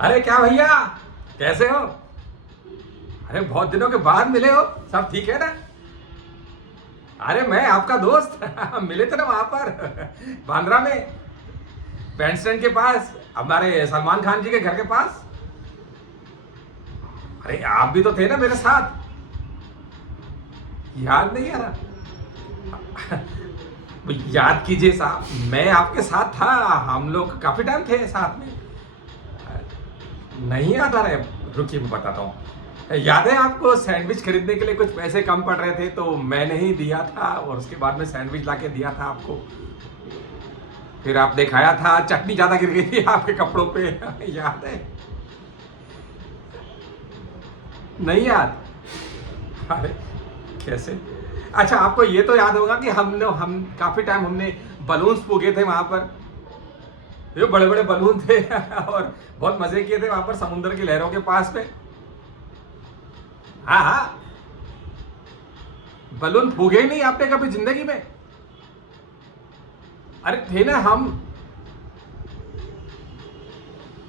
अरे क्या भैया, कैसे हो? अरे बहुत दिनों के बाद मिले हो, सब ठीक है ना? अरे मैं आपका दोस्त मिले थे ना वहां पर बांद्रा में, बैंड स्टैंड के पास, हमारे सलमान खान जी के घर के पास। अरे आप भी तो थे ना मेरे साथ, याद नहीं आ रहा? याद कीजिए साहब, मैं आपके साथ था, हम लोग काफी टाइम थे साथ में। नहीं याद आ रहा है? रुकिए मैं बताता हूँ। याद है आपको, सैंडविच खरीदने के लिए कुछ पैसे कम पड़ रहे थे तो मैंने ही दिया था, और उसके बाद में सैंडविच लाके दिया था आपको। फिर आपने खाया था, चटनी ज्यादा गिर गई थी आपके कपड़ों पे याद है? नहीं याद? अरे कैसे? अच्छा आपको ये तो याद होगा कि हम काफी टाइम हमने बलून्स फूके थे वहां पर। ये बड़े बड़े बलून थे और बहुत मजे किए थे वहां पर समुद्र की लहरों के पास में। हाँ हाँ, बलून फूके ही नहीं आपने कभी जिंदगी में? अरे थे ना हम।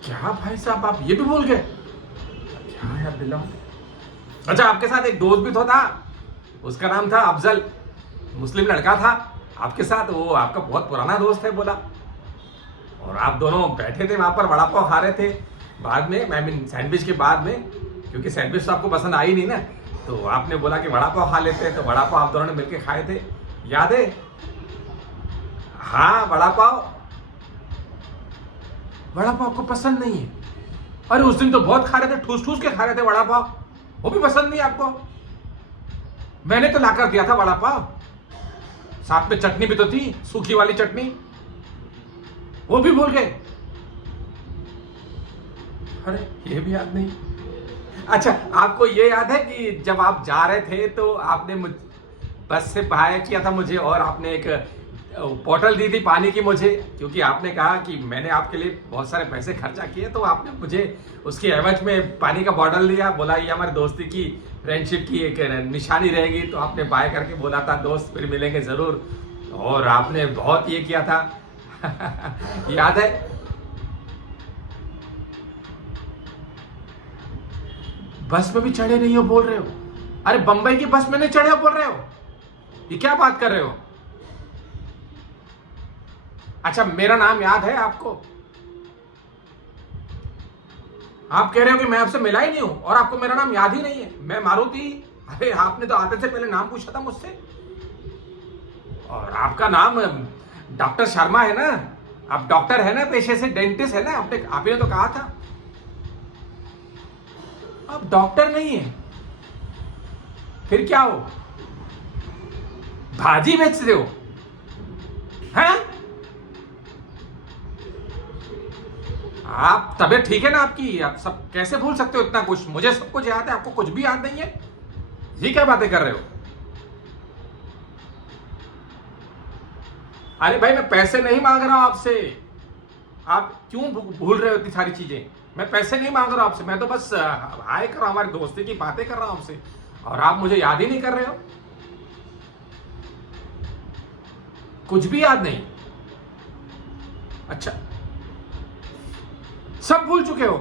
क्या भाई साहब, आप ये भी भूल गए? क्या याद दिलाऊं? अच्छा आपके साथ एक दोस्त भी तो था, उसका नाम था अफजल, मुस्लिम लड़का था आपके साथ, वो आपका बहुत पुराना दोस्त है बोला। और आप दोनों बैठे थे वहां पर, वड़ा पाव खा रहे थे बाद में, आई मीन सैंडविच के बाद में, क्योंकि सैंडविच तो आपको पसंद आई नहीं ना, तो आपने बोला कि वड़ा पाव खा लेते हैं, तो वड़ा पाव आप दोनों ने मिलकर खाए थे, याद है? हाँ वड़ा पाव। वड़ा पाव आपको पसंद नहीं है? अरे उस दिन तो बहुत खा रहे थे, ठूस ठूस के खा रहे थे वड़ा पाव, वो भी पसंद नहीं आपको? मैंने तो लाकर दिया था वड़ा पाव, साथ में चटनी भी तो थी, सूखी वाली चटनी, वो भी भूल गए? अरे ये भी याद नहीं? अच्छा आपको ये याद है कि जब आप जा रहे थे तो आपने बस से बाय किया था मुझे, और आपने एक बोतल दी थी पानी की मुझे, क्योंकि आपने कहा कि मैंने आपके लिए बहुत सारे पैसे खर्चा किए, तो आपने मुझे उसके एवज में पानी का बॉटल दिया, बोला ये हमारी दोस्ती की, फ्रेंडशिप की एक निशानी रहेगी, तो आपने बाय करके बोला था दोस्त फिर मिलेंगे जरूर, और आपने बहुत ये किया था याद है? बस में भी चढ़े नहीं हो बोल रहे हो? अरे बंबई की बस में नहीं चढ़े हो बोल रहे हो? ये क्या बात कर रहे हो? अच्छा मेरा नाम याद है आपको? आप कह रहे हो कि मैं आपसे मिला ही नहीं हूं और आपको मेरा नाम याद ही नहीं है? मैं मारुति। अरे आपने तो आते से पहले नाम पूछा था मुझसे, और आपका नाम डॉक्टर शर्मा है ना? आप डॉक्टर है ना, पेशे से डेंटिस्ट है ना, आपने आप ही ने तो कहा था। आप डॉक्टर नहीं है, फिर क्या हो? भाजी बेचते हो हैं? आप तबीयत ठीक है ना आपकी? आप सब कैसे भूल सकते हो इतना कुछ? मुझे सब कुछ याद है, आपको कुछ भी याद नहीं है? ये क्या बातें कर रहे हो? अरे भाई मैं पैसे नहीं मांग रहा हूं आपसे, आप क्यों भूल रहे हो इतनी सारी चीजें? मैं पैसे नहीं मांग रहा हूं आपसे, मैं तो बस हाय कर रहा हूं, हमारी दोस्ती की बातें कर रहा हूं आपसे, और आप मुझे याद ही नहीं कर रहे हो? कुछ भी याद नहीं? अच्छा सब भूल चुके हो?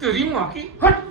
तेरी मां की हट।